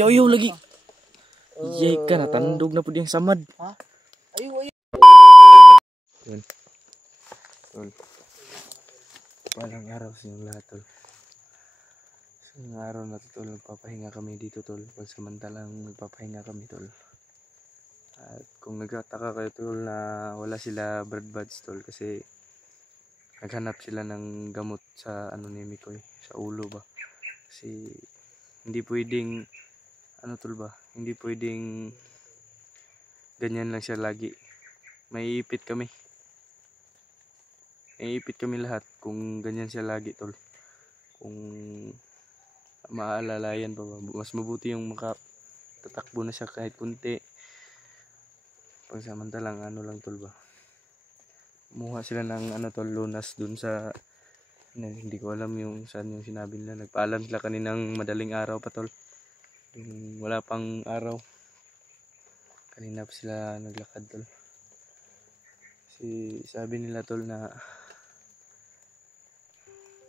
Ayaw lagi. Iyay ka, natandog na po diyang samad. Ha? Ayaw. Yun. Tol. Walang araw sa inyong lahat, tol. Sa inyong araw na to, tol, nagpapahinga kami dito, tol. Pagsamantalang nagpapahinga kami, tol. At kung nagtataka kayo, tol, na wala sila Brad Buds, tol, kasi naghanap sila ng gamot sa ano ni Mikoy, sa ulo ba. Kasi hindi pwedeng ano, tol, ba, hindi pwedeng ganyan lang siya lagi. May ipit kami lahat kung ganyan siya lagi, tol. Kung maalalayan pa ba, mas mabuti yung makatatakbo na siya kahit kunti. Pagsamantalang ano lang, tol, ba, kumuha sila ng ano, tol, lunas dun sa hindi ko alam yung saan yung sinabi nila. Nagpaalam sila kaninang madaling araw pa, tol. Yung wala pang araw, kanina pa sila naglakad, tol. Kasi sabi nila, tol, na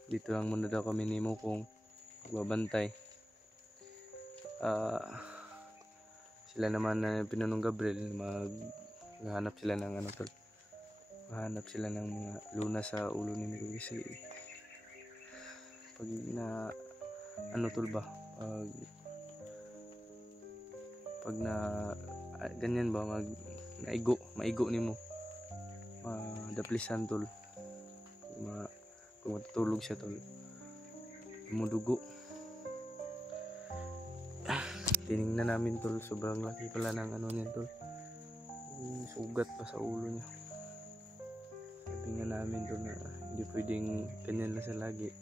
dito lang muna daw kami ni Mokong magbabantay. Sila naman na Pinanong Gabriel, maghahanap sila ng ano, tol, maghahanap sila ng mga lunas sa ulo ni Mikoy. Kasi pag na ano, tol, ba, pag na ganyan ba, maigo ni mo, madaplisan, tol, kung matutulog siya, tol, mudugo. Tiningnan namin, tol, sobrang laki pala ng ano niya, tol, sugat pa sa ulo niya. Sabi nga namin, tol, na hindi pwedeng ganyan lang siya lagi.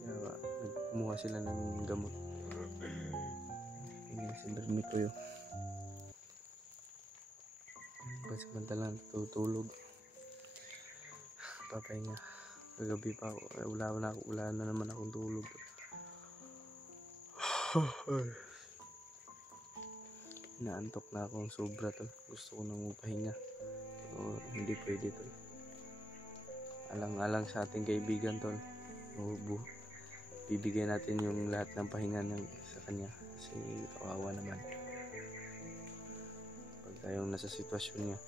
Kaya nagkumuha sila ng gamot. Ini si Bernico yun. Pansamantalang tutulog, papahinga. Kagabi pa ako, wala na naman akong tulog. Naantok na akong sobra, tol. Gusto ko nang magpahinga, pero hindi pwede, tol. Alang-alang sa ating kaibigan, tol. Bibigyan natin yung lahat ng pahinga sa kanya, kasi kawawa naman pag tayong nasa sitwasyon niya.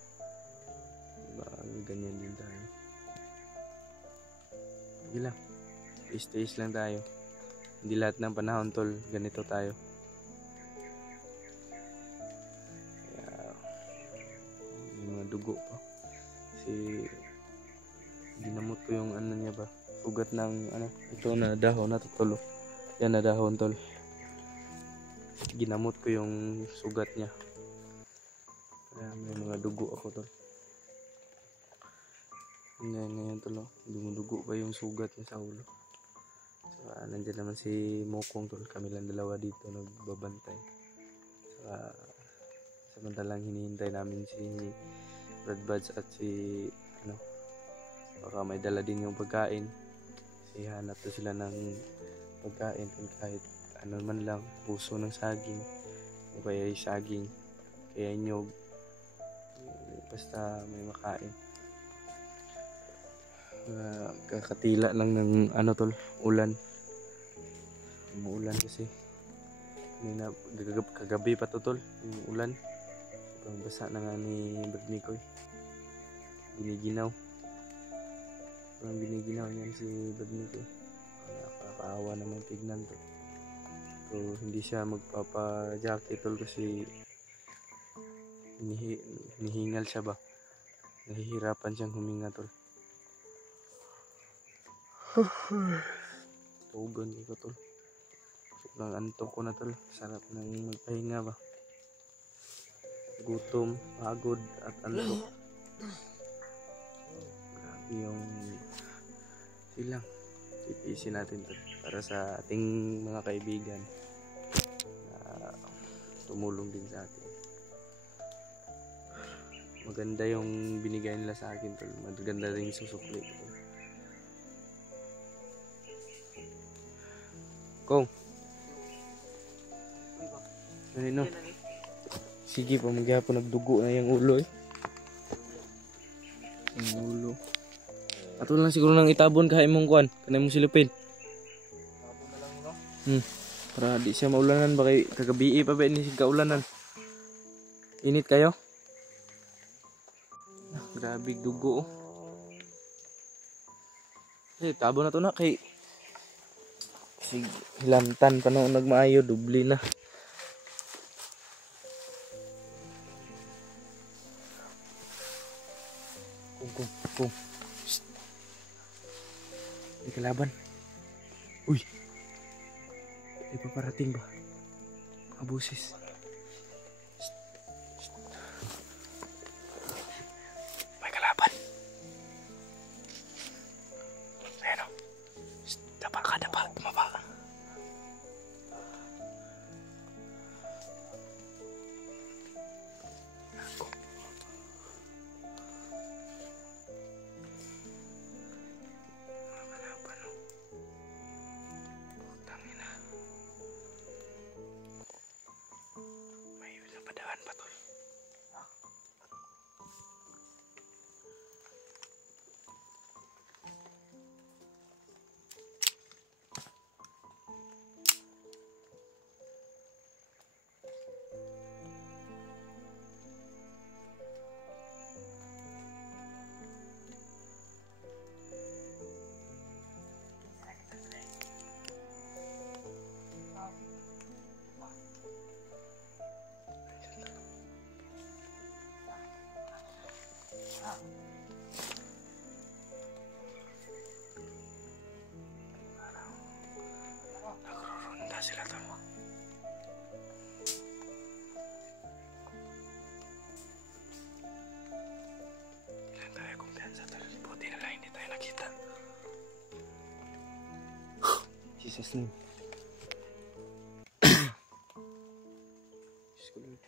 Diba, ganyan din tayo. Sige lang, stay lang tayo. Hindi lahat ng panahon, tol, ganito tayo. Kaya yung mga dugo pa, kasi ginamot ko yung ano niya ba, sugat ng ano, ito na dahon na to, tol. Yan na dahon, tol. Ginamot ko yung sugat niya. Kaya may mga dugo ako, tol. Ngayon, tol, dumudugo pa yung sugat niya sa ulo. So, nandiyan naman si Mokong, tol. Kami lang dalawa dito nagbabantay. So, samantalang hinihintay namin si Brad Buds at si ano, baka may dala din yung pagkain. Kasi hanap na sila ng pagkain, kahit ano man lang, puso ng saging o kaya saging, kaya nyog, basta may makain. Kakatila lang ng ano, tol, ulan. Umuulan kasi kagabi pa to, tol, yung ulan. Sobrang basa na nga ni Bernicoy. Giniginaw niyan si Bernicoy. Nakakaawa naman tignan, tol. So, hindi siya magpapa-jacket, tol, kasi hinihingal siya ba. Nahihirapan siyang huminga, tol. Tugon ko, tol. Sobrang antok ko na, tol. Sarap nang magpahinga ba. Gutom, pagod at antok. Grabe yung silang ipisin natin, tol, para sa ating mga kaibigan na tumulong din sa atin. Maganda yung binigay nila sa akin, tol. Maganda rin yung susukli, tol. Kong, ano? Sige pa, maghihapon nagdugo na yung ulo, eh. Yung ulo. Ato lang siguro nang itabon kahit mong kuan, kanay mong silupin. Tapon na lang, no? Para di siya maulanan ba kay kagabi pa ba ni kaulanan. Init kayo? Grabe dugo. Tabo na to na kay hilantan pa nung nagmaayo dubli na. Kung. May kalaban. Uy. May paparating ba? Abusis. May kalaban. Ayan o. Dapa ka, tumaba. Padaan pa tol. Nagrurunda sila tol. Ilan tayo kumpiyansa tol. Buti na lang hindi tayo nakita. Jesus name. Diyos ko Lord.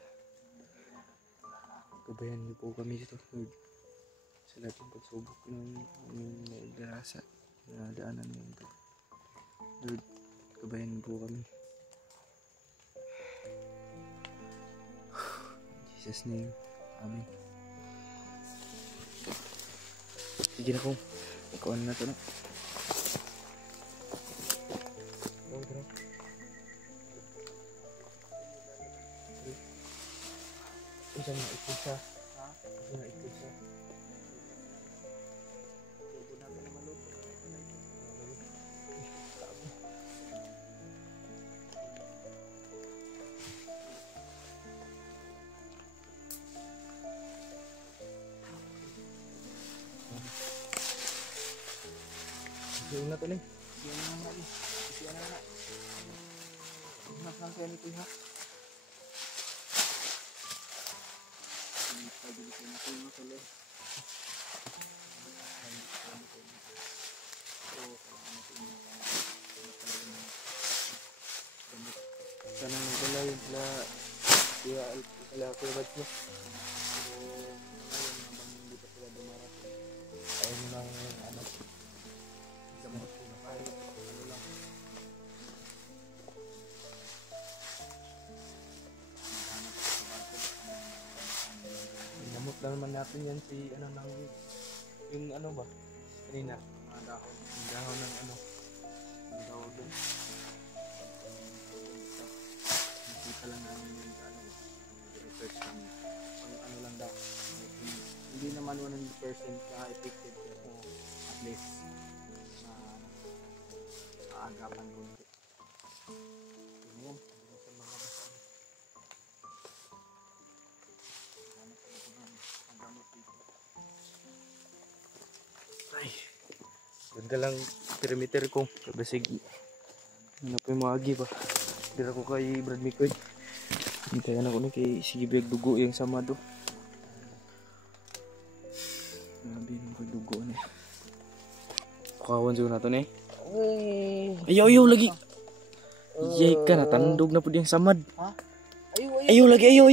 Gabayan niyo po kami dito Lord. Sa lahat ng pagsubok ng aming naidarasa na daanan ngayon Lord. Lord, gabayan niyo po kami. In Jesus name. Amen. Sige na kong. Ikaw na to na. Isa na ikusa. Isa na ikusa. Siya na to rin. Siya na nga rin. Siya na nga. Nasaan kaya nito ha? Pagdili ko na ito tuloy. Sana nagdala yung pala sila kulibat mo. Pero ngayon habang hindi pa sila dumarating. Ayaw mo lang anak. Gamot ko na kayo. Ano lang. Gamot lang naman natin yan si ano nang yung ano ba? Kanina. Mga dahon. Yung dahon ng ano. Yung dahon doon. Nakita lang namin yung ano. Research kami. Ano lang daw. Hindi naman 100% na effective pero at least agapan ko. Ayan, sa mga basan. Ay, ganda lang perimeter ko. Kabasig, ano pa yung maagi pa. Dira ko kay Brad Mikoy. Hintayan ako na kay Sigibig dugo yung sama do. Grabe yung dugo na. Kawan siguro na to na eh. Ayaw lagi. Yay ka na tandog na pud yung samad. Ha? Ayaw lagi ayaw.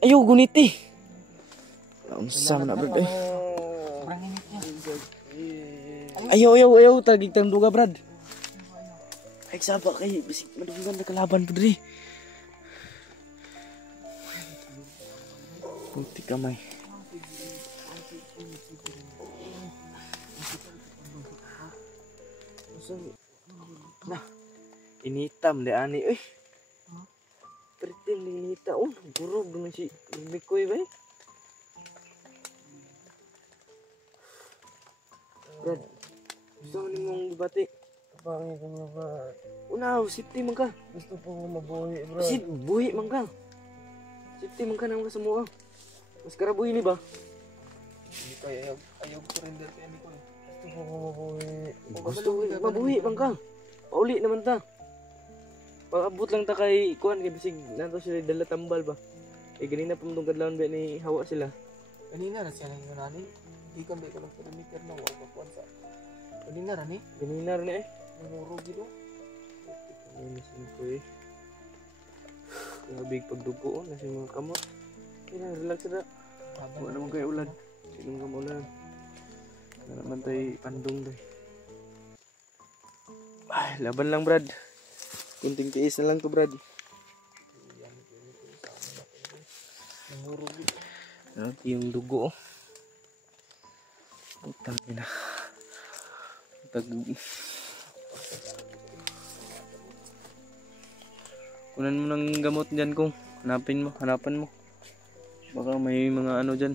Ayaw guniti. Unsam na brad. Ayaw tagig tanduga brad. Ay saba kay bisik madugan na kalaban pud ri. Punti kamay. Nah, Initam di ani eh. Pertin inita oh, gurog naman si Mikoy ba? Brad, gusto ni mong gibati. Pangit ko nga ba? Unaw, safety man ka. Gusto ko mabuhi, bro. Kasi buhi man ka. Safety man ka nang kasamo ka. Mas karabuhi ni ba? Hindi ko ayaw surrender kay Mikoy. Gusto ko mabuhi. Gusto mabuhi man ka. Pauli naman ta. Pag-abot lang ta kay kuan kay bisig nato sila dala tambal ba. Eh ganina pa mong kadlawon ba ni hawa sila. Kanina na siya nang nani. Di ko ba ko lang perimeter na wala kuan sa. Kanina ra ni. Ganina rin eh. Namuro gido. Ayun si Mikoy. Grabe pagdugo na si mga kamot. Kaya relax na. Wala naman kayo ulan. Sinong ka ulan. Wala naman tayo pandong tayo. Ay, laban lang Brad. Kunting tiis na lang to Brad. Namuro gido. Yung dugo. Putang ina. Kunan mo ng gamot dyan kung hanapan mo. Baka may mga ano dyan.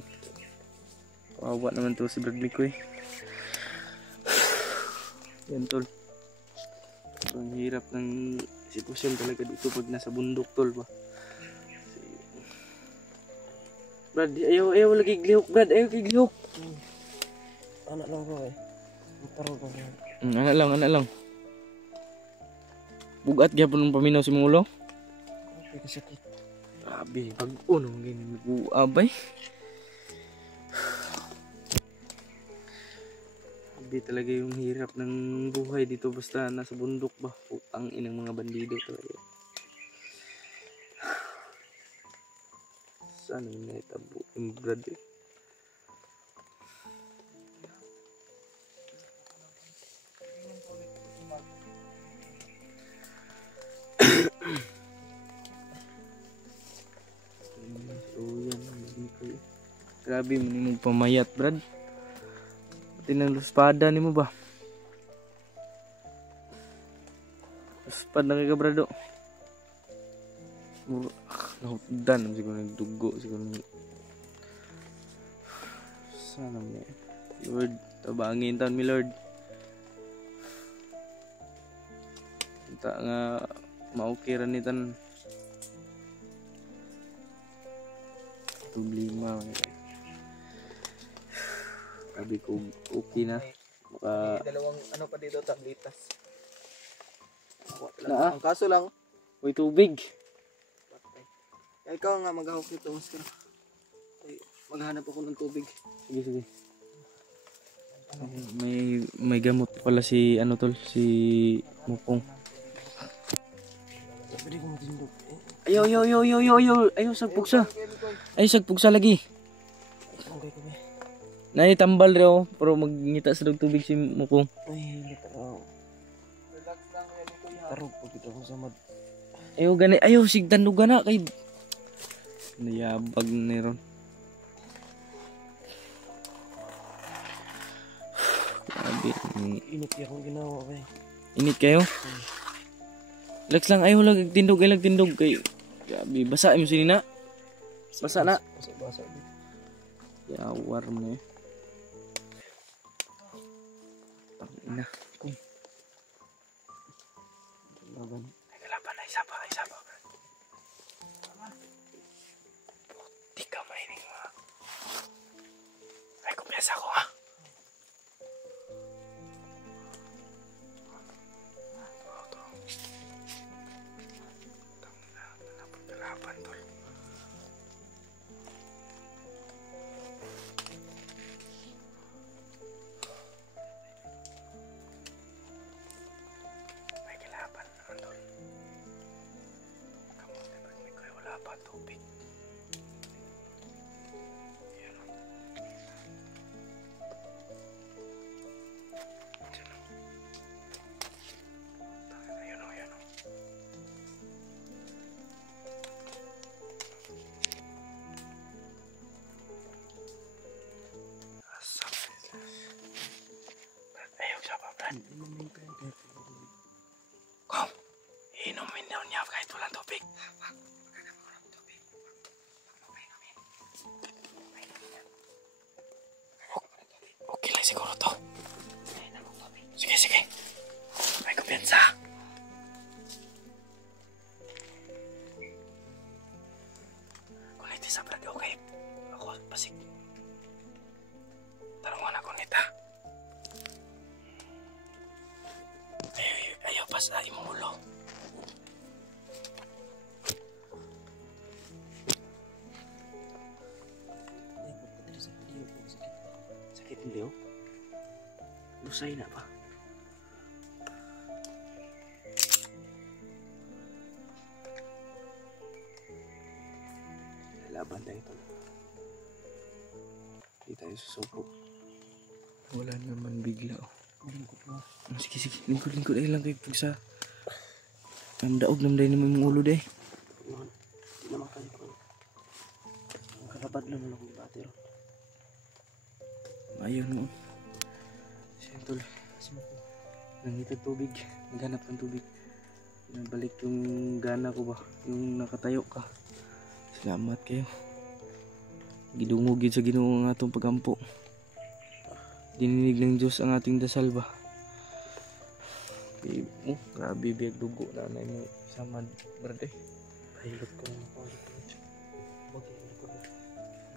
Kawawa naman to si Brad Mikoy. Yan tol. Ang hirap ng sitwasyon talaga dito pag nasa bundok tol ba. Brad, ayaw lagi glihok Brad, ayaw glihok. Anak lang ko eh. Tarong ko. Anak lang. Bugat gyapon ng paminaw si Mulo. Okay, kasakit. Grabe, pag-o nung ganyan nag-uabay. Grabe talaga yung hirap ng buhay dito basta nasa bundok ba. Putang inang mga bandido talaga. Sana yung naitabo yung Brad eh. Grabe mo ni mong pamayat Brad. Pati ng luspada ni mo ba? Luspad na ka Brado. Nahudan siguro nagdugo siguro. Sana mo Lord, tabangin taon mi Lord. Kita nga maukiran ni tan. Problema sabi ko okay na maka Dalawang ano pa dito tablitas. Na, Ang kaso lang, may tubig. ikaw nga maghahok nito, mas karo. Maghanap ako ng tubig. Sige. May gamot pala si ano tol, si Mupong. Pwede ko matindog. Ayaw sagpugsa. Ayaw sagpugsa lagi. Okay kami. Nani tambal reo, pero magngita sa tubig si Mupong. Ay, nataraw. Relax lang yan ito yan. Tarog po kita kung samad. Ayaw sigdan luga na kay nayabag ni ron. Grabe. Init akong ginawa kay. Init kayo? Relax lang, ayaw lang tindog kay. Grabe, basa mo sinina. Basa na. Basa. Yawar mo eh. Tangina. Laban. Laban na isa pa. Di ka maining mga. Ay, kumpiyansa ko ha. Laban tol. May kilaban naman tol. Iti sa brad, okay? Ako, pasig. Tarungan ako nita. Ayaw pa sa imong ulo. Sakit ang liyo? Lusay na ba? Laban tayo ito. Hindi tayo susuko. Wala naman bigla. Sige, sige. Lingkod ay lang kayo pagsa. Ang daog namday naman yung ulo day. Hindi naman kayo ko. Ang kalabad lang naman akong batero. Ayaw noon. Siyentol. Nangitag tubig. Naghanap ng tubig. Nabalik yung gana ko ba? Yung nakatayo ka. Salamat kayo. Gidungugid sa Ginoo ang atong pagampo. Dininig ng Diyos ang ating dasal ba? Grabe biyag dugo na mo sama brade. Pahilot ko lang ako.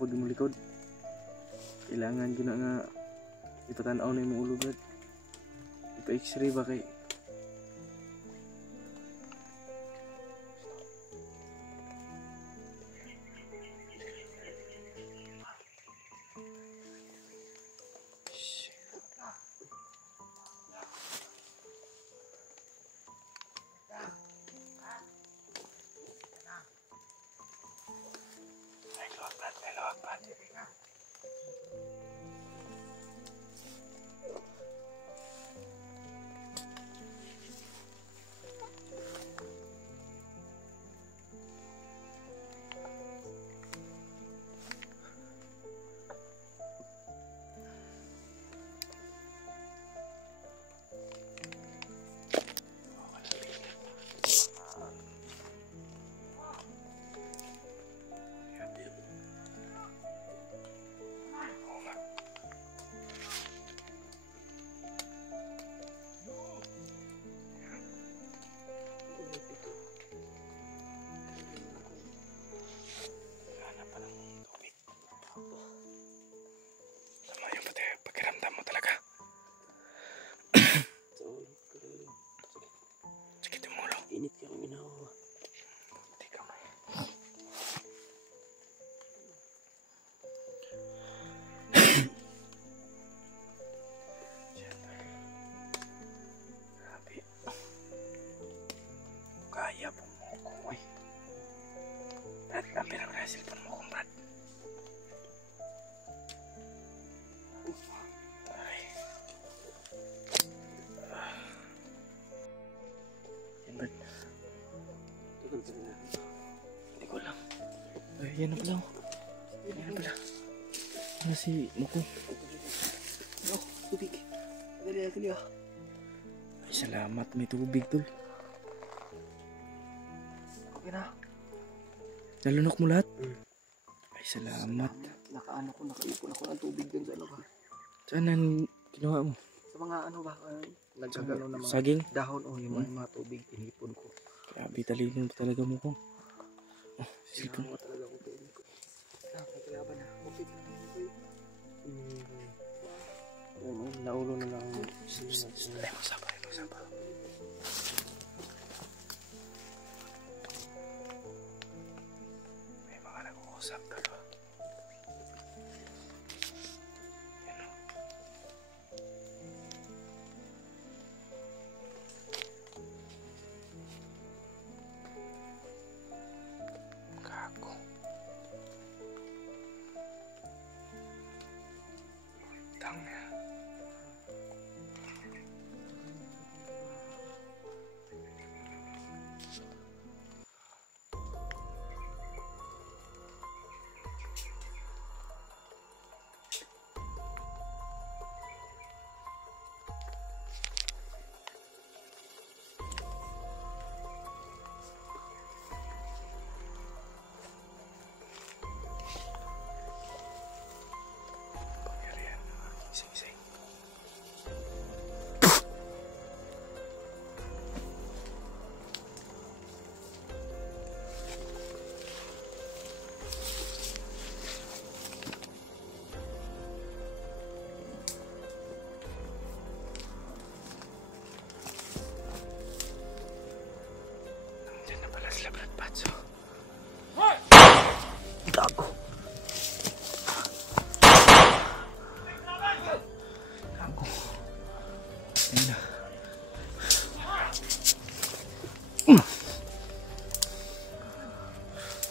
Huwag mo likod. Kailangan ko na nga ipatanaw na yung ulo brad. Ipa-x-ray ba kay init ka kami nahawa. Di kamay. Grabe. Kaya po mo ko eh. Brad, ambil ang kaya cellphone mo kong Brad. Ay. Yan Brad. Hindi ko alam. Ay, yan na pala. Yan na pala. Ano si Mukong? Oh, tubig. Dali. Ay, salamat. May tubig tol. Okay na. Nalunok mo lahat? Ay, salamat. Nakaipon ako ng tubig dun sa ano ba? Saan ang kinuha mo? Sa mga ano ba? Nagkagano na mga Saging? dahon o yung mga tubig inipon ko. Grabe, talino talaga Mukong. Oh, cellphone. Kailangan mo talaga ako kainin ko. May kalaban na. Okay ka na ko eh. Naulo na lang. Ay, magsaba. May mga nag-uusap dalawa. Yan o. Gago.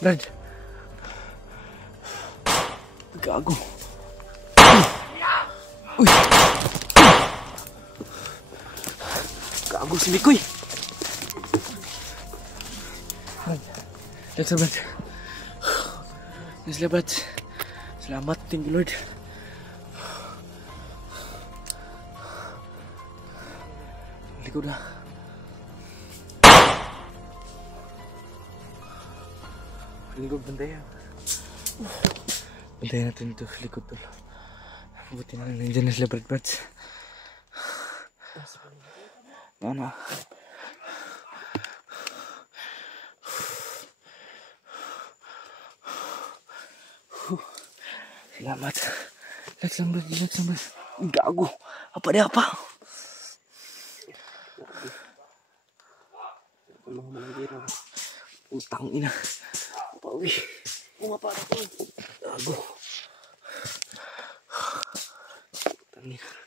Brad. Gago. Uy. Gago si Mikoy. Brad. Let's go, Brad. Let's go, Brad. Selamat, thank you, Lord. Likod na. Likod, bantayan. Bantayan natin ito sa likod, tol. Buti na lang nandiyan na sila, Brad. Ano? Selamat. Relax lang, Brad. Relax lang, Brad. Gago. Apa dia apa? Utang ina. Pawi. Bumapa na to. Gago. Utang ina.